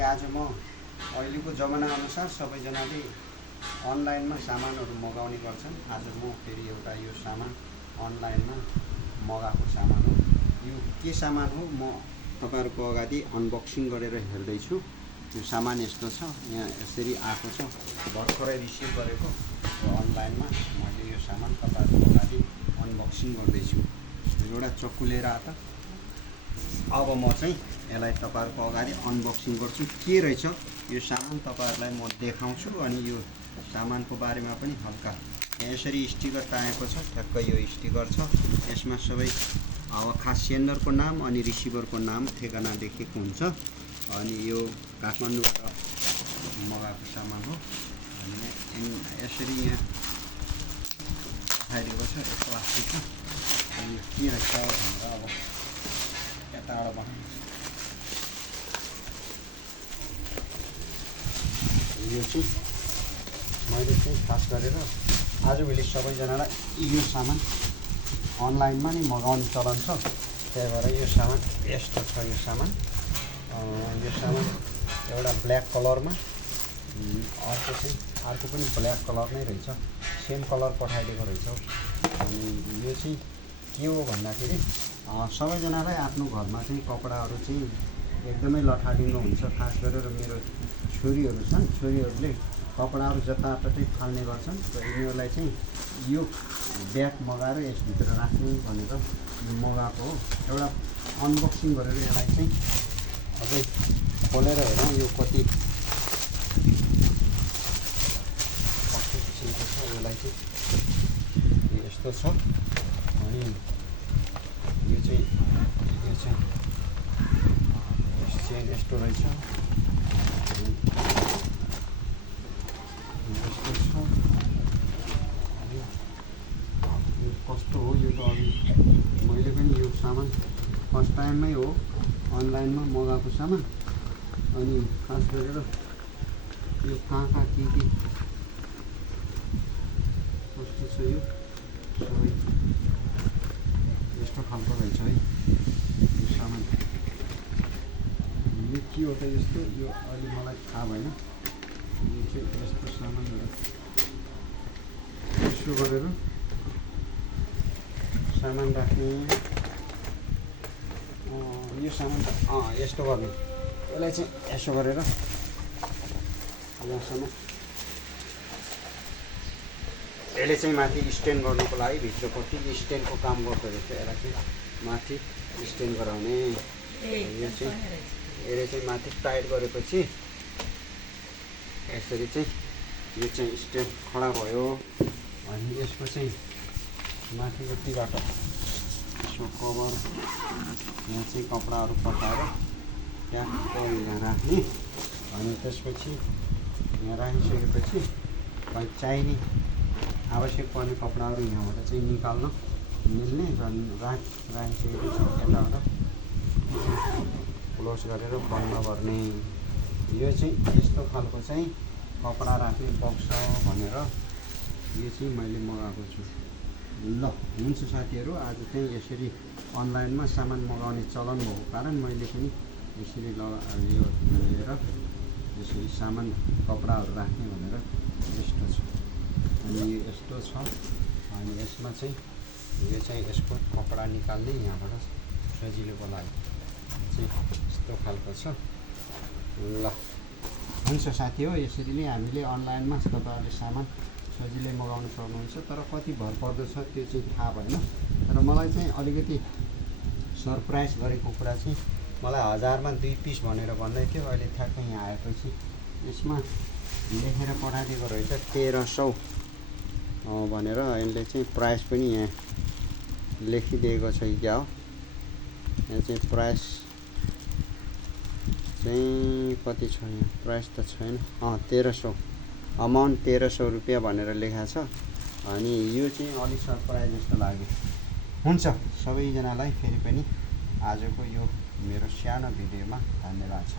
फेरि आज म अहिलेको जमाना अनुसार सबैजनाले अनलाइनमा सामानहरू मगाउने गर्छन्। आज म फेरि एउटा यो सामान अनलाइनमा मगाएको सामान हो। यो के सामान हो म तपाईहरुको अगाडि अनबक्सिङ गरेर हेर्दैछु। यो सामान यस्तो छ, यहाँ यसरी आएको छ, भर्खरै रिसिभ गरेको र अनलाइनमा मैले यो सामान तपाईहरुको अगाडि अनबक्सिङ गर्दैछु। एउटा चक्कु लिएर आत। अब म चाहिँ यसलाई तपाईहरुको अगाडि अनबक्सिङ गर्छु। के रहेछ यो सामान तपाईहरुलाई म देखाउँछु अनि यो सामानको बारेमा पनि हल्का यसरी स्टिकर टाँगेको छ। ठ्याक्कै यो स्टिकर छ, यसमा सबै अब खास सेन्डरको नाम अनि रिसिभरको नाम ठेगाना लेखेको हुन्छ। अनि यो काठमाडौँबाट मगाएको सामान हो। अनि यसरी यहाँ पठाइदिएको छ, यो प्लास्टिकमा। अनि के रहेछ भनेर अब यताबाट बनाउँछु। यो चाहिँ मैले चाहिँ खास गरेर आजभोलि सबैजनालाई यो सामान अनलाइनमा नै मगाउने चलन छ। त्यही भएर यो सामान यस्तो छ। यो सामान एउटा ब्ल्याक कलरमा, अर्को पनि ब्ल्याक कलर नै रहेछ, सेम कलर पठाइदिएको रहेछ। अनि यो चाहिँ के हो भन्दाखेरि सबैजनालाई आफ्नो घरमा चाहिँ कपडाहरू चाहिँ एकदमै लथालिङ्ग हुन्छ। खास गरेर मेरो छोरीहरू छन्, छोरीहरूले कपडाहरू जताततै फाल्ने गर्छन् र यिनीहरूलाई चाहिँ यो ब्याग मगाएर यसभित्र राख्ने भनेर यो मगाएको हो। एउटा अनबक्सिङ गरेर यसलाई चाहिँ अझै खोलेर हेरौँ यो कति किसिमको छ। यसलाई चाहिँ यस्तो छ। अनि यो चाहिँ चेन यस्तो रहेछ, यस्तो छ। यो कस्तो हो यो त अघि मैले पनि यो सामान फर्स्ट टाइममै हो अनलाइनमा मगाएको सामान। अनि खास गरेर यो कहाँ के कस्तो छ यो सबै यस्तो खालको रहेछ है यो सामान। यो के हो त यस्तो, यो अहिले मलाई थाहा भएन। यो चाहिँ यस्तो सामानहरू यसो गरेर सामान राख्ने यो सामान यस्तो गर्ने। यसलाई चाहिँ यसो गरेर यहाँसम्म यसले चाहिँ माथि स्ट्यान्ड गर्नुको लागि भित्रपट्टि स्ट्यान्डको काम गर्दो रहेछ। यसलाई चाहिँ माथि स्ट्यान्ड गराउने। यसले चाहिँ माथि टाइट गरेपछि यसरी चाहिँ यो चाहिँ स्ट्यान्ड खडा भयो। अनि यसको चाहिँ माथिपट्टिबाट यसको कभर यहाँ चाहिँ कपडाहरू पकाएर ट्याक्कै यहाँ राख्ने। अनि त्यसपछि यहाँ राखिसकेपछि चाहिने आवश्यक पर्ने कपडाहरू यहाँबाट चाहिँ निकाल्न मिल्ने र राखिसकेपछि यताबाट क्लोज गरेर बन्द गर्ने। यो चाहिँ यस्तो खालको चाहिँ कपडा राख्ने बक्स भनेर यो चाहिँ मैले मगाएको छु। ल हुन्छ साथीहरू, आज चाहिँ यसरी अनलाइनमा सामान मगाउने चलन भएको कारण मैले पनि यसरी यो लिएर यसरी सामान कपडाहरू राख्ने भनेर यस्तो छ। अनि यस्तो छ। अनि यसमा चाहिँ यो चाहिँ यसको कपडा निकाल्ने यहाँबाट सजिलोको लागि चाहिँ यस्तो खालको छ। ल हुन्छ साथी हो, यसरी नै हामीले अनलाइनमा तपाईहरुले सामान सजिलै मगाउन सक्नुहुन्छ। तर कति भरपर्दो छ त्यो चाहिँ थाहा भएन। तर मलाई चाहिँ अलिकति सरप्राइज गरेको कुरा चाहिँ मलाई 1000मा 2 पिस भनेर भन्दै थियो। अहिले ठ्याक्कै यहाँ आएपछि यसमा लेखेर पठाइदिएको रहेछ 1300 भनेर। यसले चाहिँ प्राइस पनि यहाँ लेखिदिएको छ क्या हो। यहाँ चाहिँ प्राइस चाहिँ कति छ, यहाँ प्राइस त छैन। 1300 अमाउन्ट 1300 रुपियाँ भनेर लेखा छ। अनि यो चाहिँ अलिक सरप्राइज जस्तो लाग्यो। हुन्छ सबैजनालाई फेरि पनि आजको यो मेरो सानो भिडियोमा धन्यवाद छ।